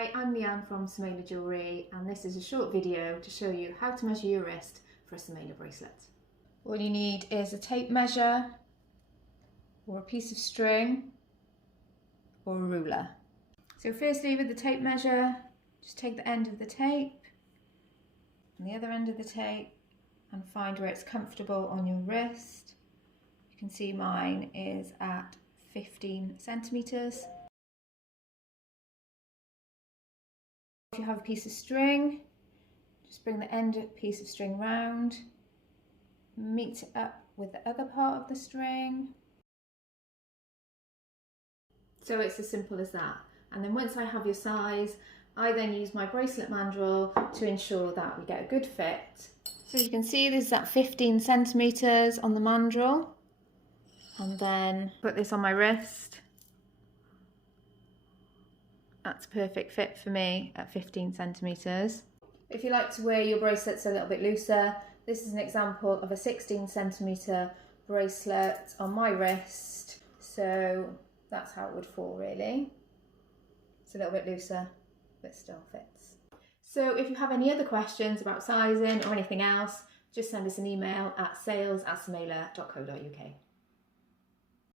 Hi, I'm Leanne from Samayla Jewellery, and this is a short video to show you how to measure your wrist for a Samayla bracelet. All you need is a tape measure or a piece of string or a ruler. So firstly, with the tape measure, just take the end of the tape and the other end of the tape and find where it's comfortable on your wrist. You can see mine is at 15 centimetres. If you have a piece of string, just bring the end of the piece of string round, meet it up with the other part of the string. So it's as simple as that. And then once I have your size, I then use my bracelet mandrel to ensure that we get a good fit. So you can see this is at 15 centimetres on the mandrel. And then put this on my wrist. That's a perfect fit for me at 15 centimetres. If you like to wear your bracelets a little bit looser, this is an example of a 16 centimetre bracelet on my wrist. So that's how it would fall really. It's a little bit looser, but still fits. So if you have any other questions about sizing or anything else, just send us an email at sales@samayla.co.uk.